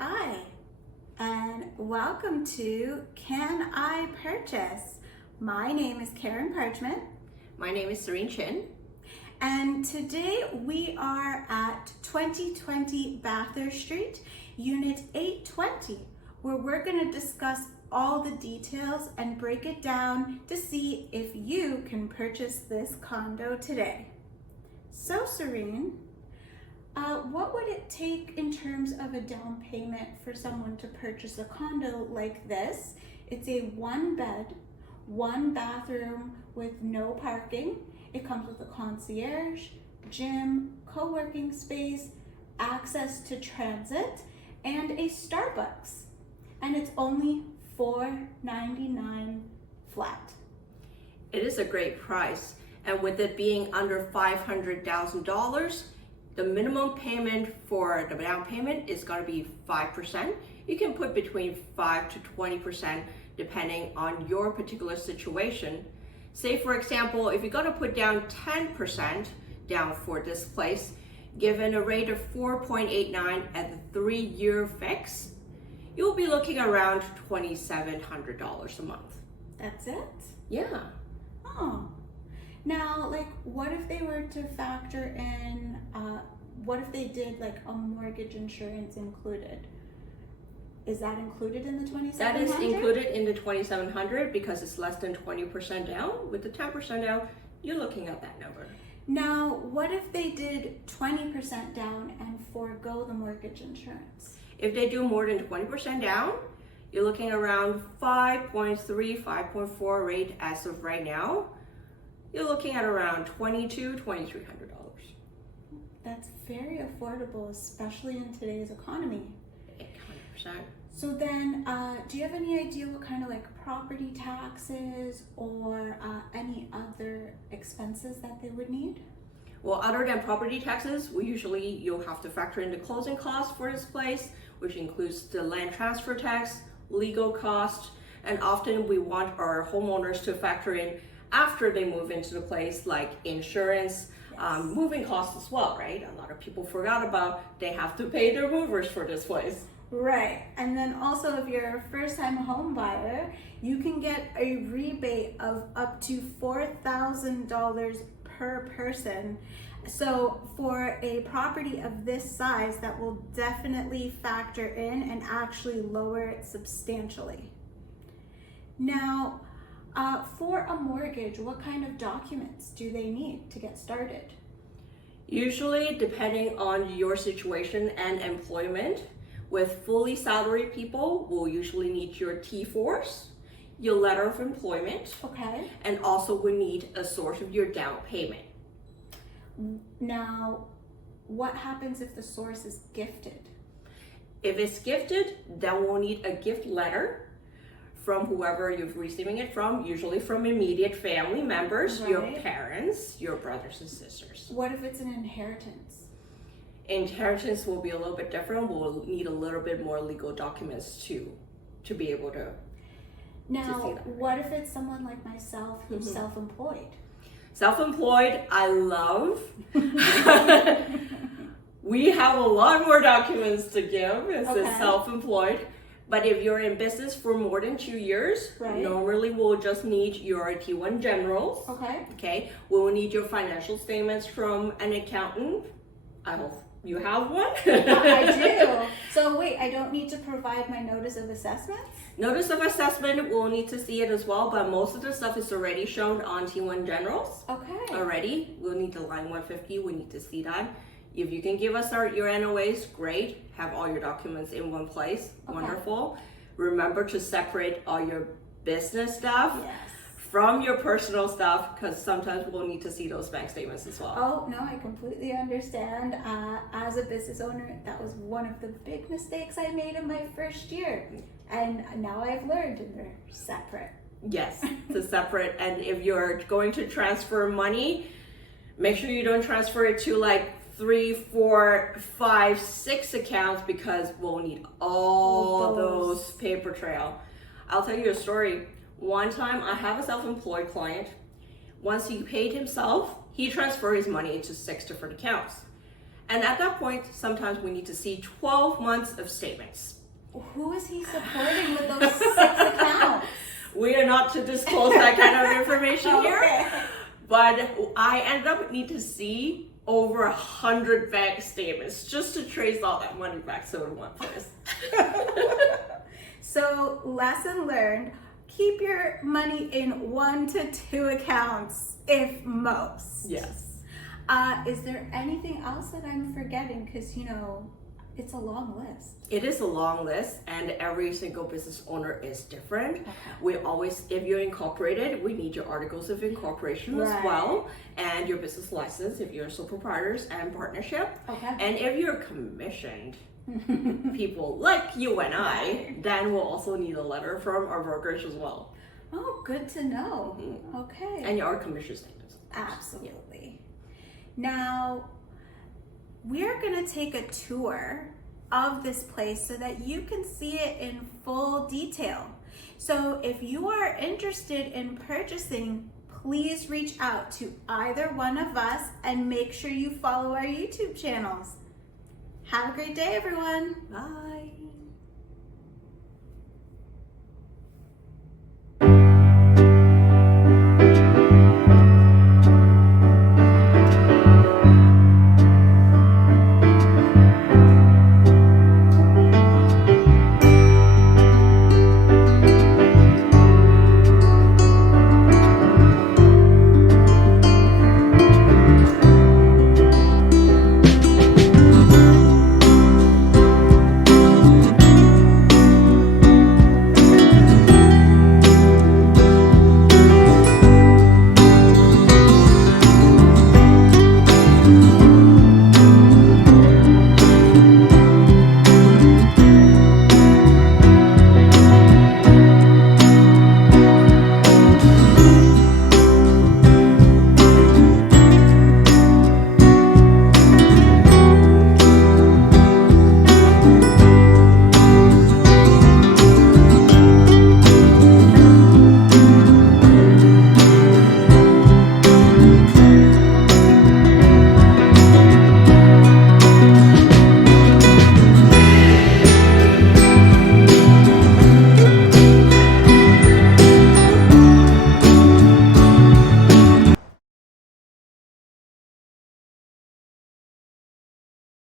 Hi, and welcome to Can I Purchase? My name is Caryn Parchment. My name is Serene Chin. And today we are at 2020 Bathurst Street, Unit 820, where we're going to discuss all the details and break it down to see if you can purchase this condo today. So Serene, what would it take in terms of a down payment for someone to purchase a condo like this? It's a 1-bed, 1-bathroom with no parking. It comes with a concierge, gym, co-working space, access to transit, and a Starbucks. And it's only $499 flat. It is a great price, and with it being under $500,000, the minimum payment for the down payment is going to be 5%. You can put between 5 to 20% depending on your particular situation. Say for example, if you're going to put down 10% down for this place, given a rate of 4.89 at the 3-year fix, you'll be looking around $2,700 a month. That's it? Yeah. Oh. Now, what if they were to factor in, what if they did a mortgage insurance included? Is that included in the $2,700? That is included in the $2,700 because it's less than 20% down. With the 10% down, you're looking at that number. Now, what if they did 20% down and forego the mortgage insurance? If they do more than 20% down, you're looking around 5.3, 5.4 rate as of right now. You're looking at around $2,200, $2,300. That's very affordable, especially in today's economy. 100%. So then, do you have any idea what kind of property taxes or any other expenses that they would need? Well, other than property taxes, you'll have to factor in the closing costs for this place, which includes the land transfer tax, legal cost, and often we want our homeowners to factor in after they move into the place, like insurance, yes. Moving costs as well, right? A lot of people forgot about they have to pay their movers for this place. Right, and then also if you're a first-time home buyer, you can get a rebate of up to $4,000 per person. So for a property of this size, that will definitely factor in and actually lower it substantially. Now, for a mortgage, what kind of documents do they need to get started? Usually, depending on your situation and employment, with fully salaried people, we'll usually need your T4s, your letter of employment, okay, and also we need a source of your down payment. Now, what happens if the source is gifted? If it's gifted, then we'll need a gift letter from whoever you're receiving it from, usually from immediate family members, right. Your parents, your brothers and sisters. What if it's an inheritance? Inheritance will be a little bit different. We'll need a little bit more legal documents to be able to. Now, what if it's someone like myself who's self-employed? Self-employed, I love. We have a lot more documents to give as a self-employed. But if you're in business for more than 2 years, right. Normally we'll just need your T1 generals. Okay. We'll need your financial statements from an accountant. I hope you have one. I do. So wait, I don't need to provide my notice of assessment? Notice of assessment, we'll need to see it as well, but most of the stuff is already shown on T1 generals. Okay. Already. We'll need the line 150. We need to see that. If you can give us your NOAs, great. Have all your documents in one place. Okay. Wonderful. Remember to separate all your business stuff from your personal stuff, because sometimes we'll need to see those bank statements as well. Oh, no, I completely understand. As a business owner, that was one of the big mistakes I made in my first year. And now I've learned, and they're separate. Yes, to separate. And if you're going to transfer money, make sure you don't transfer it to 3, 4, 5, 6 accounts, because we'll need all those paper trail. I'll tell you a story. One time I have a self-employed client. Once he paid himself, he transferred his money into 6 different accounts. And at that point, sometimes we need to see 12 months of statements. Who is he supporting with those 6 accounts? We are not to disclose that kind of information here, Okay. but I ended up need to see over 100 bank statements just to trace all that money back so in one place. So, lesson learned, keep your money in 1 to 2 accounts, if most. Yes. Is there anything else that I'm forgetting? Because, it's a long list. It is a long list, and every single business owner is different. Okay. We always, if you're incorporated, we need your articles of incorporation as Right. well, and your business license if you're sole proprietors and partnership. Okay. And if you're commissioned people like you and I, then we'll also need a letter from our brokerage as well. Oh, good to know. Mhm. Okay. And your commission statements. Absolutely. Now, we're going to take a tour of this place so that you can see it in full detail. So if you are interested in purchasing, please reach out to either one of us and make sure you follow our YouTube channels. Have a great day, everyone. Bye.